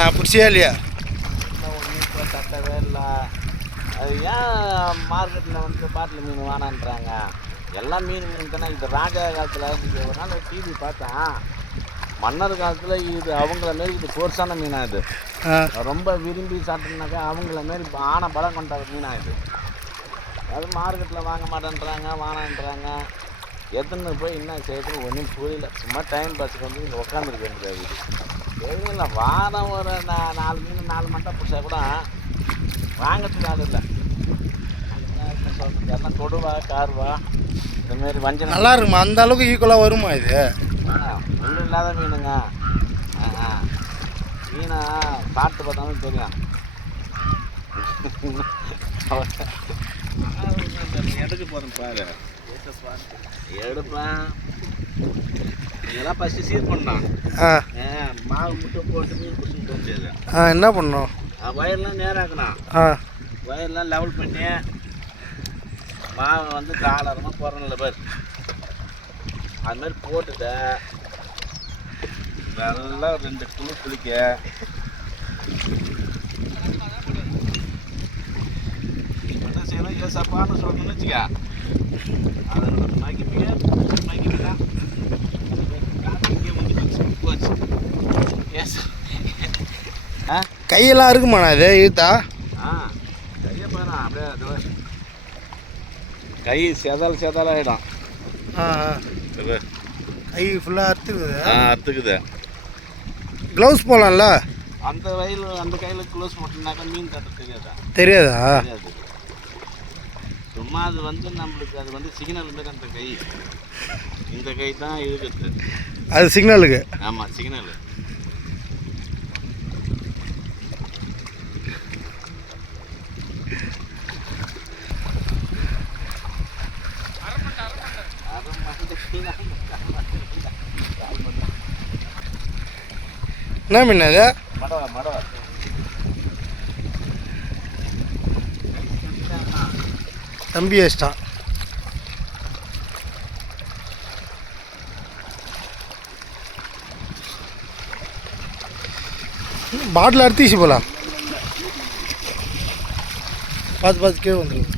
நான் பிடிச்சியா இல்லையா? தட்டவே இல்லை. அது ஏன் மார்க்கெட்டில் வந்து பாட்டில் மீன் வேணான்றாங்க எல்லாம் மீன் மீன் தானே இது ராஜா காலத்தில் இது ஒரு நாள் டிவி பார்த்தேன். மன்னர் காலத்தில் இது அவங்கள மாரி இது கோர்ஸான மீனாக இது. ரொம்ப விரும்பி சாப்பிட்டோம்னாக்கா அவங்கள மாரி ஆன பலம் கொண்ட மீனாக இது. அது மார்க்கெட்டில் வாங்க மாட்டேன்றாங்க வானான்றாங்க. எத்தனை போய் என்ன செய்யறது ஒன்றும் புரியல. சும்மா டைம் பாஸுக்கு வந்து உட்காந்துருக்க முடியாது இது இல்லை வாரம் ஒரு நா- நாலு மீன் நாலு மண்டை பிடிச்சா கூட வாங்கிறதுக்கு ஆள் இல்லை. எல்லாம் கொடுவா கார்வா. இந்த மாதிரி வஞ்சனம் நல்லா இருக்குமா? அந்த அளவுக்கு ஈக்குவலாக வருமா இது? ஒன்றும் இல்லாத மீனுங்க. மீனை சாப்பிட்டு பார்த்தாலும் தெரியும். எடுக்க போகிறேன் பாரு. எடுப்பேன். இதெல்லாம் ஃபஸ்ட்டு சீர் பண்ணான் ஆ. மாவு மட்டும் போட்டு மீன் பிடிச்சிட்டு முடியாது ஆ என்ன பண்ணணும் ஆ, வயர்லாம் நேராக்கணும் ஆ. வயர்லாம் லெவல் பண்ணி மாவை வந்து காலரமாக போடுறோம்ல பேர். அது மாதிரி போட்டுட்டு. நல்லா ரெண்டு குழு குளிக்க. என்ன செய்யணும்? ஏசப்பான்னு சொல்லணும்னு வச்சுக்க. அதை ஒரு மகிமையா கையெல்லாம் இருக்குமாண்ணா இது? இழுத்தா. கை செதல் செதலாயிடும். ஆ ஆ. கை ஃபுல்லாக அறுத்துக்குது. ஆ அத்துக்குது க்ளவுஸ் போடலாம்ல? அந்த வயல் அந்த கையில் க்ளோஸ் போட்டோம்னாக்கா மீன் தட்ட தெரியாதா? தெரியாதா? சும்மா அது வந்து நம்மளுக்கு அது வந்து சிக்னல் மாதிரி அந்த கை. இந்த கை தான் இருக்குது அது சிக்னலுக்கு ஆமாம் சிக்னல் என்ன மீன் அது? தம்பி வச்சிட்டான் பாட்டில் அறுத்திச்சு போலாம் பார்த்து பார்த்து கீழே வந்துடும்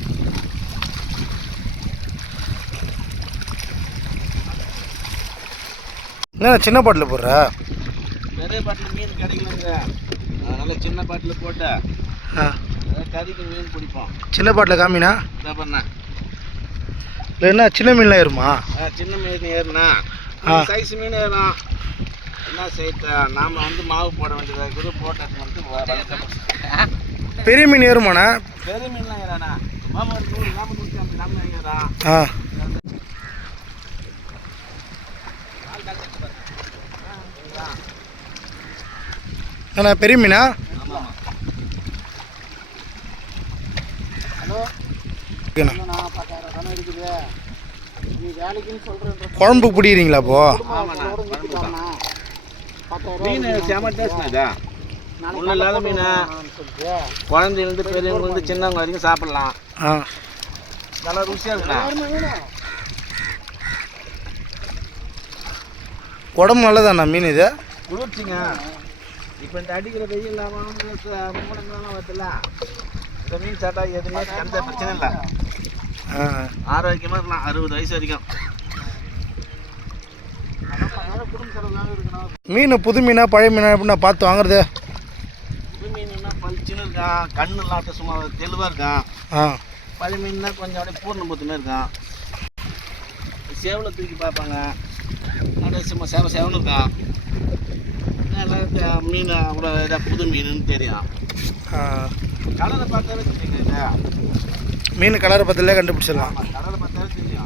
என்ன சின்ன பாட்டில் போடுற? பெரிய பாட்டில் மீன் கிடைக்கலங்க அதனால சின்ன பாட்டில் போட்டு கறிக்கு மீன் பிடிப்போம். சின்ன பாட்டில் காமினா? என்ன பண்ண இல்லை என்ன சின்ன மீன்லாம் ஏறுமா? சின்ன மீன் ஏறுனா. சைஸ் மீன் ஏறும். என்ன செய்ய நாம வந்து மாவு போட வேண்டியதாக இருக்குது. போட்டது வந்து பெரிய மீன் ஏறுமாண்ணா? பெரிய மீன்லாம் ஏறானா மாமா நூறு நாம நூற்றி ஐம்பது நம்ம ஏறா ஆ. அண்ணா பெரிய மீனா? குழம்புக்கு பிடிக்கிறீங்களா இப்போ மீன் செம டேஸ்ட்ண்ணா ஒன்றும் இல்லாத மீன். குழந்தைலேருந்து பெரியவங்கலேருந்து சின்னவங்க வரைக்கும் சாப்பிட்லாம். ஆ. நல்லா ருசியாக இருக்குண்ணா. உடம்பு நல்லதாண்ணா மீன் இது? குளிர்ச்சிங்க. இப்போ இந்த அடிக்கிற வெயில் இல்லாமல் மூணு வருதுல்ல? இந்த மீன் சாப்பிட்டா எதுவுமே எந்த பிரச்சனை இல்லை. ஆரோக்கியமாக இருக்கலாம். அறுபது வயசு வரைக்கும். குடும்ப செலவுலாம் இருக்கணும் மீன் புது மீனா பழைய மீனா எப்படின்னா பார்த்து வாங்குறது? புது மீன்னா பளிச்சுன்னு இருக்கான் கண்ணு இல்லாத சும்மா தெளிவாக இருக்கான் ஆ. பழைய மீன்னா கொஞ்சம் அப்படியே பூர்ணம் பொத்துமே இருக்கான் சேவலை தூக்கி பார்ப்பாங்க. அப்படியே சும்மா சேவை சேவலும் இருக்கான் மீன் கூட இதாக புது மீனுன்னு தெரியும். கடலை பார்த்தாவே தெரியுங்க மீன் கலரை பற்றிலே கண்டுபிடிச்சிடலாம். கடலை பார்த்தாவே தெரியும்.